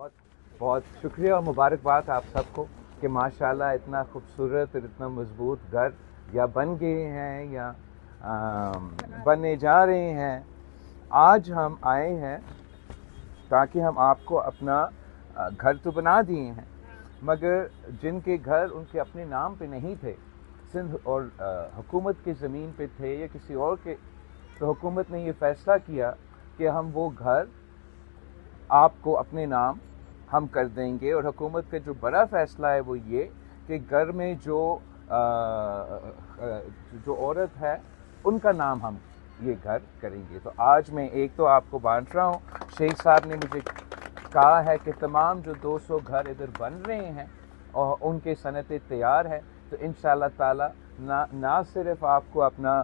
बहुत बहुत शुक्रिया और मुबारकबाद आप सबको कि माशाल्लाह इतना खूबसूरत और इतना मजबूत घर या बन गए हैं या बनने जा रहे हैं। आज हम आए हैं ताकि हम आपको अपना घर तो बना दिए हैं, मगर जिनके घर उनके अपने नाम पे नहीं थे, सिंध और हुकूमत की ज़मीन पे थे या किसी और के, तो हुकूमत ने ये फ़ैसला किया कि हम वो घर आपको अपने नाम हम कर देंगे। और हुकूमत का जो बड़ा फ़ैसला है वो ये कि घर में जो औरत है उनका नाम हम ये घर करेंगे। तो आज मैं एक तो आपको बांट रहा हूँ, शेख साहब ने मुझे कहा है कि तमाम जो 200 घर इधर बन रहे हैं और उनके सनतें तैयार है, तो इंशाअल्लाह ताला ना सिर्फ आपको अपना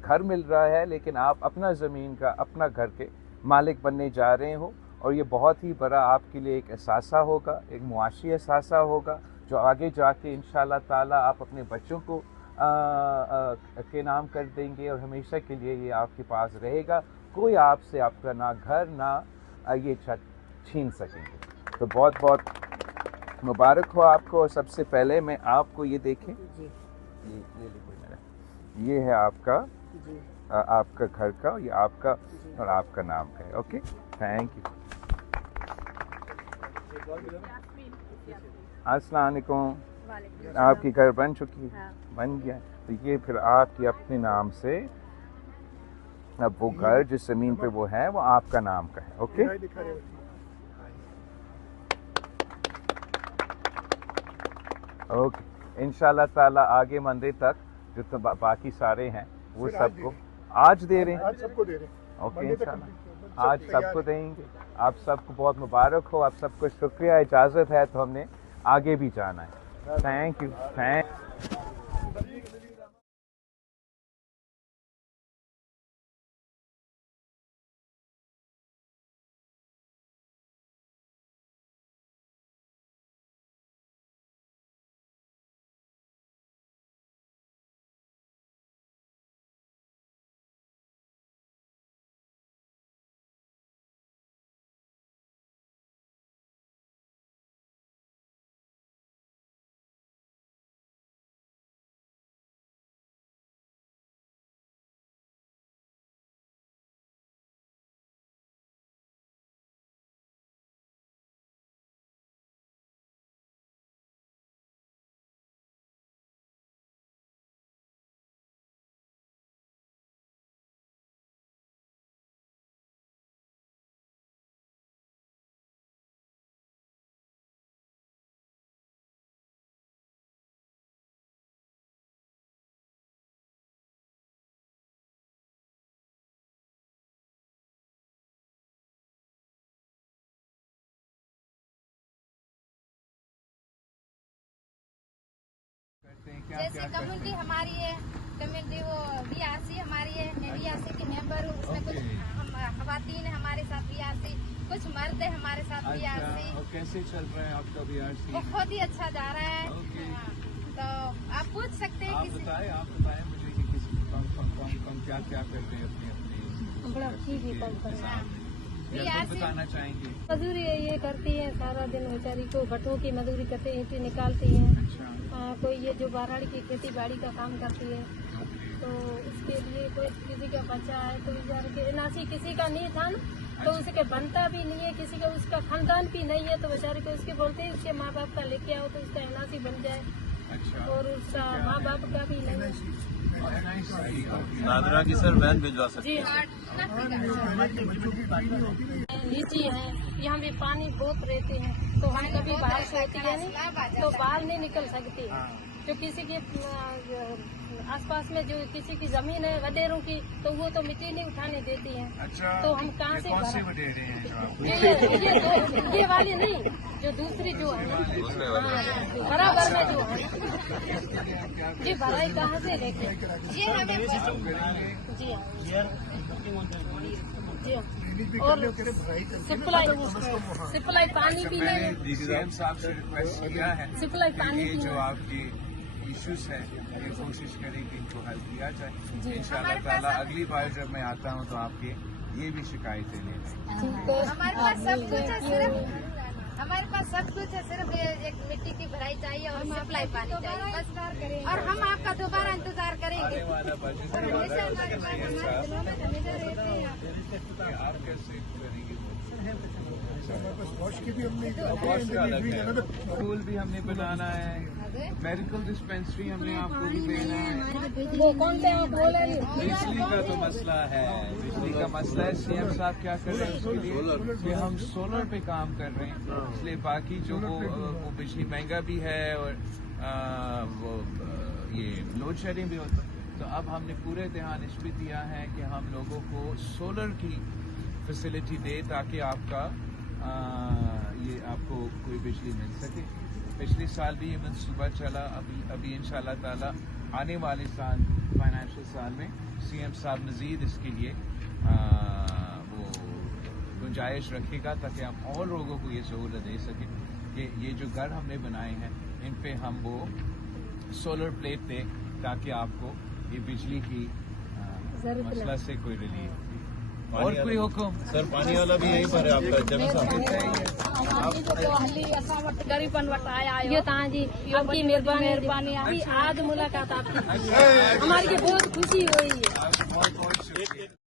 घर मिल रहा है, लेकिन आप अपना ज़मीन का अपना घर के मालिक बनने जा रहे हो। और ये बहुत ही बड़ा आपके लिए एक एहसासा होगा, एक मुआशी एहसासा होगा, जो आगे जाके इंशाअल्लाह ताला आप अपने बच्चों को के नाम कर देंगे और हमेशा के लिए ये आपके पास रहेगा। कोई आपसे आपका ना घर ना ये छत छीन सकेंगे। तो बहुत बहुत मुबारक हो आपको। और सबसे पहले मैं आपको ये देखें, ये देखो मेरा, ये है आपका आपका घर का, ये आपका और आपका नाम का है। Okay, thank you. अस्सलाम वालेकुम। आपकी घर बन चुकी है? बन गया। तो ये फिर आपकी अपने नाम से अब वो घर जिस ज़मीन पे वो है वो आपका नाम का है। Okay, okay. इंशाल्लाह ताला आगे मंदिर तक जो तो बाकी सारे हैं वो सबको आज दे रहे हैं, आज सबको दे रहे हैं। ओके, इंशाल्लाह आज सबको देंगे। आप सबको बहुत मुबारक हो, आप सबको शुक्रिया। इजाज़त है तो हमने आगे भी जाना है। Thank you, thank. जैसे कम्युनिटी हमारी है, कम्युनिटी वो बीआरसी हमारी है, बीआरसी के मेंबर हूँ। उसमें कुछ खवातीन है हमारे साथ बीआरसी, कुछ मर्द है हमारे साथ बीआरसी। और कैसे चल रहा है आपका बीआरसी? बहुत ही अच्छा जा रहा है। तो आप पूछ सकते हैं। आप बताएं मुझे कि कौन क्या क्या करते हैं अपनी बताना चाहेंगे। मजदूरी ये करती है सारा दिन, बेचारी को भट्टों की मजदूरी करते हैं, ईंटें निकालती हैं। कोई ये जो बाराड़ी की खेती बाड़ी का काम करती है, तो उसके लिए कोई किसी का बच्चा है तो बेचारे के एनआरसी किसी का नहीं था ना, तो उसके बनता भी नहीं है, किसी का उसका खानदान भी नहीं है, तो बेचारे को उसके बोलते हैं उसके माँ बाप का लेके आओ तो उसका एनआरसी बन जाए। और उसका माँ बाप का भी नहीं। नादरा की सर वैन भिजवा सकते जी हाँ, लीची है, यहाँ भी पानी बहुत रहते हैं, तो हम कभी बारिश होती है नहीं तो बाहर नहीं निकल सकती। जो किसी के आसपास में जो किसी की जमीन है वडेरों की, तो वो तो मिट्टी नहीं उठाने देती है। तो हम कहाँ से ये वाली नहीं, जो दूसरी जो है ना बराबर में जो है, ये भराई कहाँ से लेके ये हमें जी जी। और सप्लाई पानी भी नहीं है, डीसीएम साहब से रिक्वेस्ट किया है सप्लाई पानी ये जो आपकी इश्यूज हैं ये कोशिश करें कि इनको हल किया जाए जी। इंशाअल्लाह ताला अगली बार जब मैं आता हूँ तो आपके ये भी शिकायतें ले लेंगे हमारे पास सब कुछ है सिर्फ एक मिट्टी की भराई चाहिए और सप्लाई पानी चाहिए बस और हम आपका दोबारा इंतजार करेंगे आने वाला बजट और हमेशा हमारे पास हमारे दिलों में हमेशा रहते हैं आप। आप कैसे करेंगे वॉश की भी हमने वॉश का अलग है स्कूल भी हमने बनाना है मेडिकल डिस्पेंसरी हमने आपको भी देना है वो कौन से आप बोले बिजली का तो मसला है बिजली का मसला है सीएम साहब क्या कर रहे हैं उसके लिए कि हम सोलर पे काम कर रहे हैं इसलिए बाकी जो वो बिजली महंगा भी है और ये लोड शेडिंग भी होता है तो अब हमने पूरे ध्यान इस पे दिया है कि हम लोगों को सोलर की फैसिलिटी दे ताकि आपका ये आपको कोई बिजली मिल सके पिछले साल भी ये मनसूबा चला अभी इंशाल्लाह ताला आने वाले साल फाइनेंशियल साल में सीएम साहब मजीद इसके लिए वो गुंजाइश रखेगा ताकि हम और लोगों को ये सहूलत दे सकें कि ये जो घर हमने बनाए हैं इन पे हम वो सोलर प्लेट दें ताकि आपको ये बिजली की मसला से कोई रिलीफ और कोई हुक्म सर पानी वाला भी यहीं पर है आपका गरीबन बताया ये ताँ जी आपकी मेहरबानी आज मुलाकात आपकी हमारी बहुत खुशी हुई है बहुत बहुत शुक्रिया